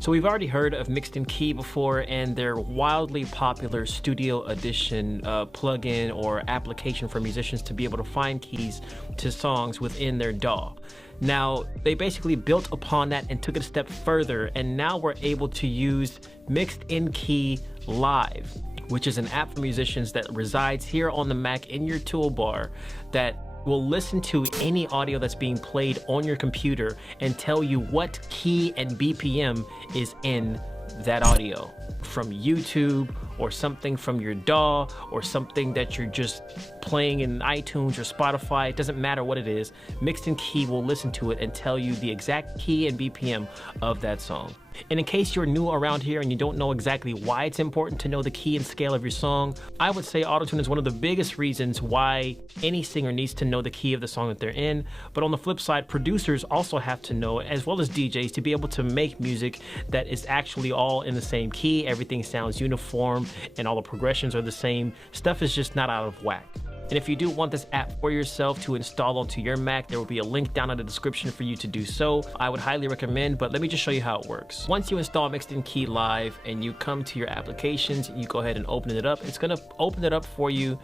So we've already heard of Lxgend Key before, and their wildly popular Studio Edition plugin or application for musicians to be able to find keys to songs within their DAW. Now, they basically built upon that and took it a step further, and now we're able to use Lxgend Key Live, which is an app for musicians that resides here on the Mac in your toolbar that will listen to any audio that's being played on your computer and tell you what key and BPM is in that audio from YouTube or something from your DAW or something that you're just playing in iTunes or Spotify. It doesn't matter what it is. Lxgend Key will listen to it and tell you the exact key and BPM of that song. And in case you're new around here and you don't know exactly why it's important to know the key and scale of your song, I would say autotune is one of the biggest reasons why any singer needs to know the key of the song that they're in. But on the flip side, producers also have to know, as well as DJs, to be able to make music that is actually all in the same key. Everything sounds uniform and all the progressions are the same. Stuff is just not out of whack. And if you do want this app for yourself to install onto your Mac, there will be a link down in the description for you to do so. I would highly recommend, but let me just show you how it works. Once you install Lxgend Key Live and you come to your applications, you go ahead and open it up. It's gonna open it up for you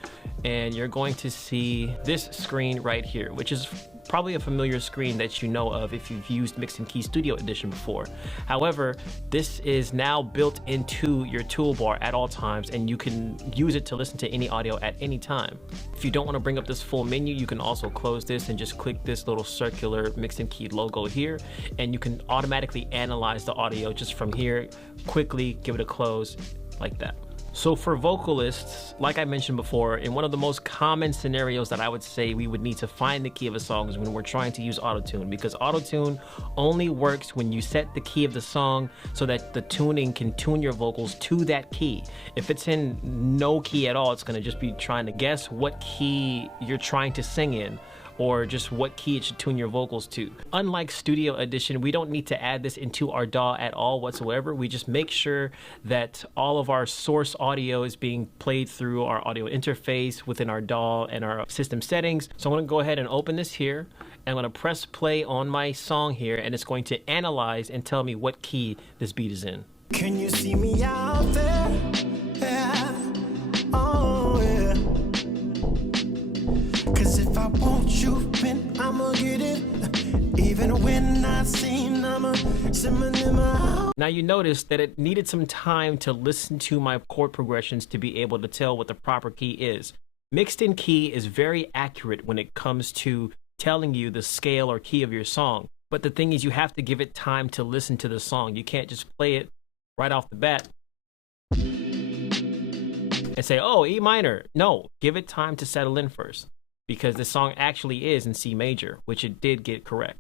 and you're going to see this screen right here, which is probably a familiar screen that you know of if you've used Lxgend Key Studio Edition before. However, this is now built into your toolbar at all times and you can use it to listen to any audio at any time. If you don't want to bring up this full menu, you can also close this and just click this little circular Lxgend Key logo here, and you can automatically analyze the audio just from here. Quickly give it a close like that. So for vocalists, like I mentioned before, in one of the most common scenarios that I would say we would need to find the key of a song is when we're trying to use autotune, because autotune only works when you set the key of the song so that the tuning can tune your vocals to that key. If it's in no key at all, it's going to just be trying to guess what key you're trying to sing in, or just what key it should tune your vocals to. Unlike Studio Edition, we don't need to add this into our DAW at all whatsoever. We just make sure that all of our source audio is being played through our audio interface within our DAW and our system settings. So I'm gonna go ahead and open this here, and I'm gonna press play on my song here, and it's going to analyze and tell me what key this beat is in. Can you see me out there? Yeah. Oh, yeah. 'Cause if I want you, then I'ma get it. Even when I seen I'ma simmer in my house. Now you notice that it needed some time to listen to my chord progressions to be able to tell what the proper key is. Lxgend Key is very accurate when it comes to telling you the scale or key of your song. But the thing is, you have to give it time to listen to the song. You can't just play it right off the bat and say, oh, E minor. No, give it time to settle in first, because the song actually is in C major, which it did get correct.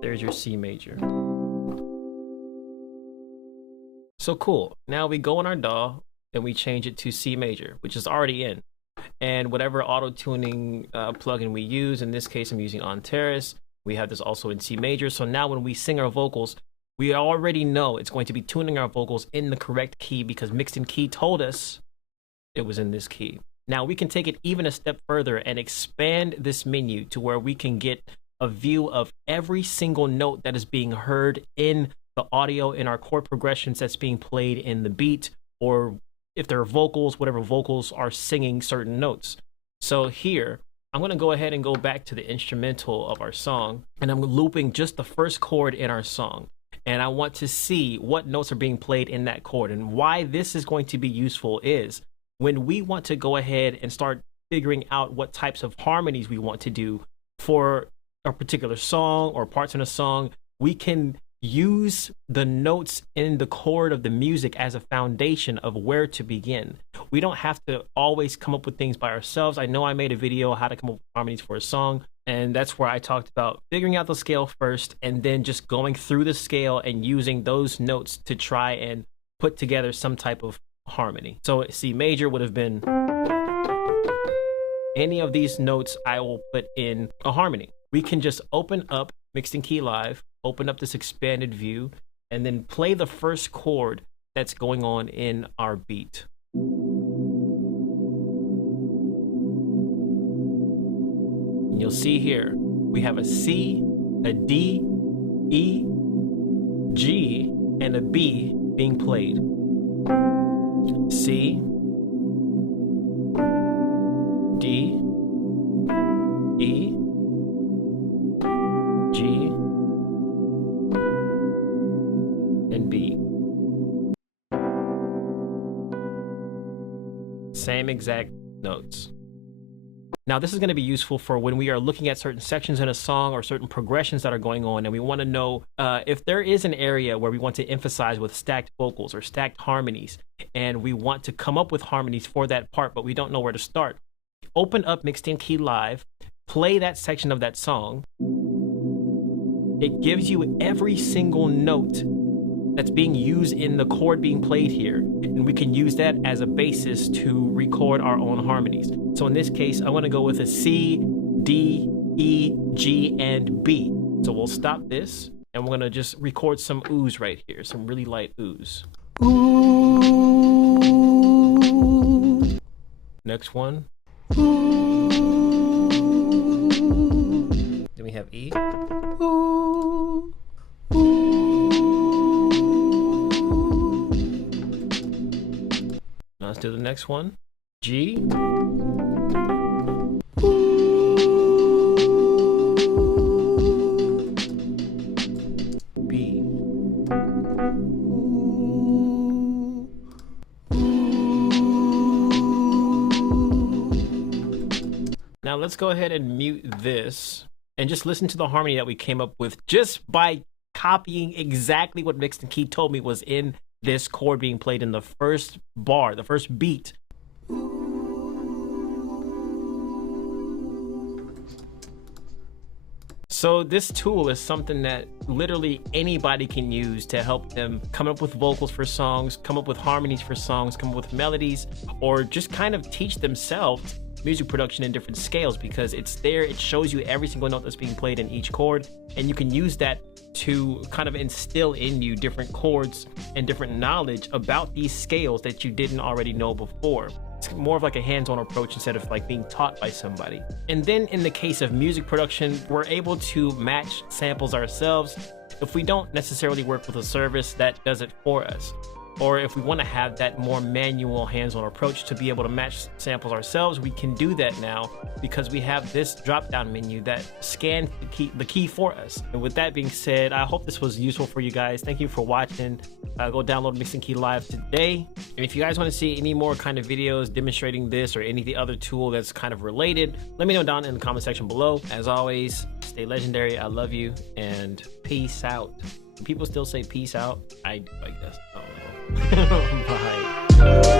There's your C major. So cool. Now we go in our DAW and we change it to C major, which is already in. And whatever auto-tuning plugin we use, in this case I'm using Antares, we have this also in C major. So now when we sing our vocals, we already know it's going to be tuning our vocals in the correct key because Lxgend Key told us it was in this key. Now we can take it even a step further and expand this menu to where we can get a view of every single note that is being heard in the audio in our chord progressions that's being played in the beat, or if there are vocals, whatever vocals are singing certain notes. So here, I'm gonna go ahead and go back to the instrumental of our song, and I'm looping just the first chord in our song. And I want to see what notes are being played in that chord. And why this is going to be useful is when we want to go ahead and start figuring out what types of harmonies we want to do for a particular song or parts in a song, we can use the notes in the chord of the music as a foundation of where to begin. We don't have to always come up with things by ourselves. I know I made a video how to come up with harmonies for a song, and that's where I talked about figuring out the scale first and then just going through the scale and using those notes to try and put together some type of harmony. So C major would have been any of these notes. I will put in a harmony. We can just open up Lxgend Key Live, open up this expanded view, and then play the first chord that's going on in our beat. And you'll see here, we have a C a D, E, G, and a B being played. C, D, E, G, and B. Same exact notes. Now, this is going to be useful for when we are looking at certain sections in a song or certain progressions that are going on, and we want to know if there is an area where we want to emphasize with stacked vocals or stacked harmonies, and we want to come up with harmonies for that part, but we don't know where to start. Open up Mixed in Key Live, play that section of that song. It gives you every single note that's being used in the chord being played here, and we can use that as a basis to record our own harmonies. So in this case, I want to go with a C, D, E, G, and B. So we'll stop this, and we're going to just record some oohs right here, some really light oohs. Ooh. Next one. Ooh. Then we have E. Ooh. Ooh. Now let's do the next one. G. B. Now let's go ahead and mute this and just listen to the harmony that we came up with just by copying exactly what Mixed in Key told me was in this chord being played in the first bar, the first beat. So this tool is something that literally anybody can use to help them come up with vocals for songs, come up with harmonies for songs, come up with melodies, or just kind of teach themselves music production in different scales, because it's there, it shows you every single note that's being played in each chord, and you can use that to kind of instill in you different chords and different knowledge about these scales that you didn't already know before. It's more of like a hands-on approach instead of like being taught by somebody. And then in the case of music production, we're able to match samples ourselves if we don't necessarily work with a service that does it for us. Or if we want to have that more manual hands-on approach to be able to match samples ourselves, we can do that now because we have this drop-down menu that scans the key for us. And with that being said, I hope this was useful for you guys. Thank you for watching. Go download Mixed in Key Live today. And if you guys want to see any more kind of videos demonstrating this or any of the other tool that's kind of related, let me know down in the comment section below. As always, stay legendary. I love you, and peace out. Do people still say peace out? I do, I guess. I don't know. Bye.